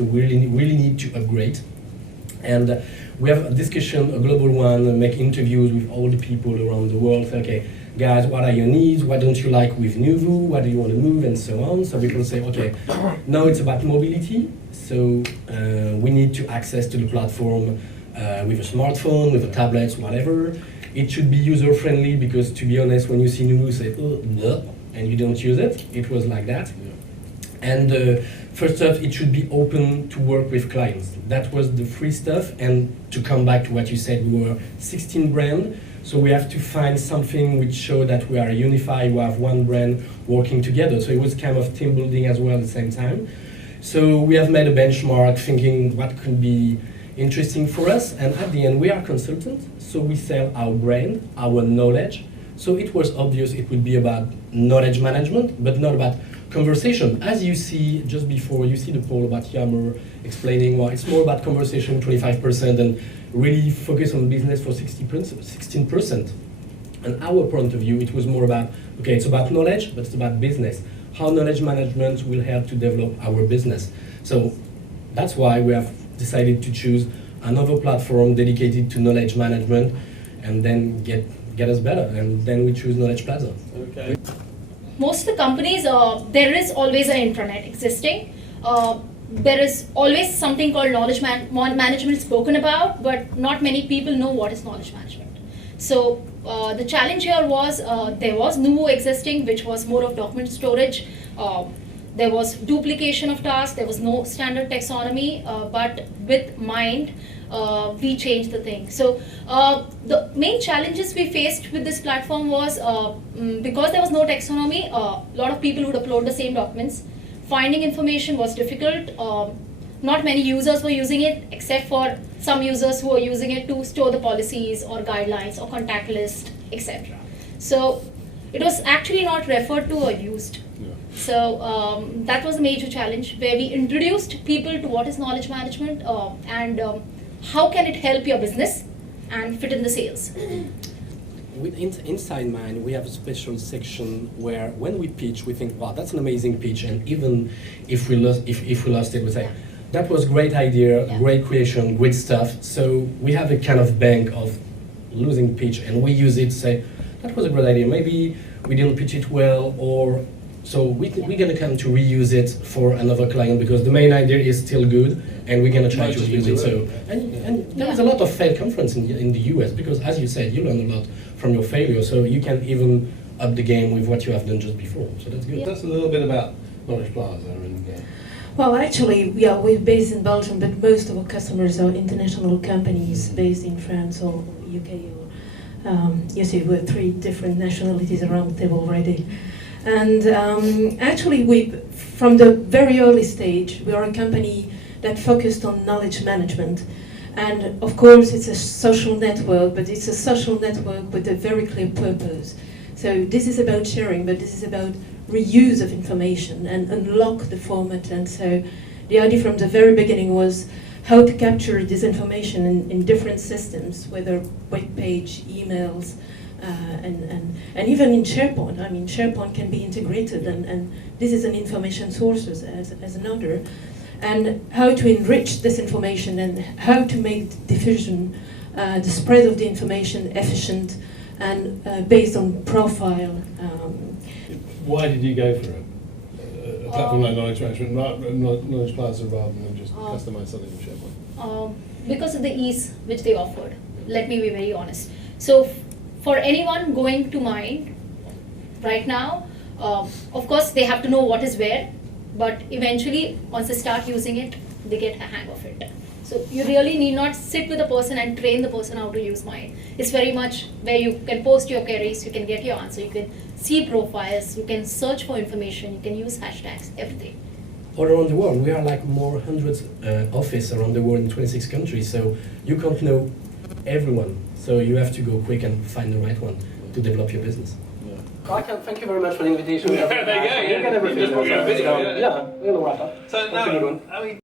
to really need to upgrade. And we have a discussion, a global one, make interviews with all the people around the world. Say, okay, guys, what are your needs? What don't you like with Nuvu? What do you want to move? And so on. So people say, okay, now it's about mobility. So we need to access to the platform with a smartphone, with a tablet, whatever. It should be user-friendly because, to be honest, when you see Nuvu, say, oh, no, and you don't use it. It was like that. Yeah. And first off, it should be open to work with clients. That was the free stuff. And to come back to what you said, we were 16 brands. So we have to find something which show that we are unified, we have one brand working together. So it was kind of team building as well at the same time. So we have made a benchmark thinking what could be interesting for us. And at the end, we are consultants. So we sell our brand, our knowledge. So it was obvious it would be about knowledge management, but not about conversation. As you see just before, you see the poll about Yammer explaining why it's more about conversation, 25%, and really focus on business for 16%. And our point of view, it was more about, okay, it's about knowledge, but it's about business. How knowledge management will help to develop our business. So that's why we have decided to choose another platform dedicated to knowledge management and then get us better. And then we choose Knowledge Plaza. Okay. Most of the companies, there is always an intranet existing. There is always something called knowledge management spoken about, but not many people know what is knowledge management. So the challenge here was there was Nuvu existing, which was more of document storage. There was duplication of tasks. There was no standard taxonomy, but with Mind, we changed the thing. So the main challenges we faced with this platform was because there was no taxonomy, a lot of people would upload the same documents. Finding information was difficult. Not many users were using it, except for some users who were using it to store the policies or guidelines or contact list, etc. So it was actually not referred to or used. Yeah. So that was a major challenge where we introduced people to what is knowledge management and how can it help your business and fit in the sales. Inside Mind, we have a special section where when we pitch, we think, wow, that's an amazing pitch. And even if we lost it, we say, yeah, that was great idea, yeah, great creation, great stuff. So we have a kind of bank of losing pitch and we use it to say, that was a great idea. Maybe we didn't pitch it well, or so we're going to come to reuse it for another client because the main idea is still good and we're going to try to use it. So, and there was a lot of failed conference in the US because, as you said, you learn a lot from your failure. So you can even up the game with what you have done just before. So that's good. Yeah. Tell us a little bit about Knowledge Plaza. Well, actually, we're based in Belgium, but most of our customers are international companies based in France or UK. You see, we have 3 different nationalities around the table already. And actually, from the very early stage, we are a company that focused on knowledge management. And of course, it's a social network, but it's a social network with a very clear purpose. So this is about sharing, but this is about reuse of information and unlock the format. And so the idea from the very beginning was how to capture this information in different systems, whether web page, emails, and even in SharePoint. I mean, SharePoint can be integrated, and this is an information source as another. And how to enrich this information and how to make the diffusion, the spread of the information efficient and based on profile. Why did you go for a platform like Knowledge Management, Knowledge Plaza, rather than just customize something in SharePoint? Because of the ease which they offered. Let me be very honest. So for anyone going to Mind right now, of course they have to know what is where, but eventually once they start using it, they get a hang of it. So you really need not sit with a person and train the person how to use Mind. It's very much where you can post your queries, you can get your answer, you can see profiles, you can search for information, you can use hashtags, everything. All around the world, we are like more hundreds offices around the world in 26 countries, so you can't know everyone. So you have to go quick and find the right one to develop your business. Yeah. Thank you very much for the invitation. There you go. Yeah, we're going to wrap up. So now,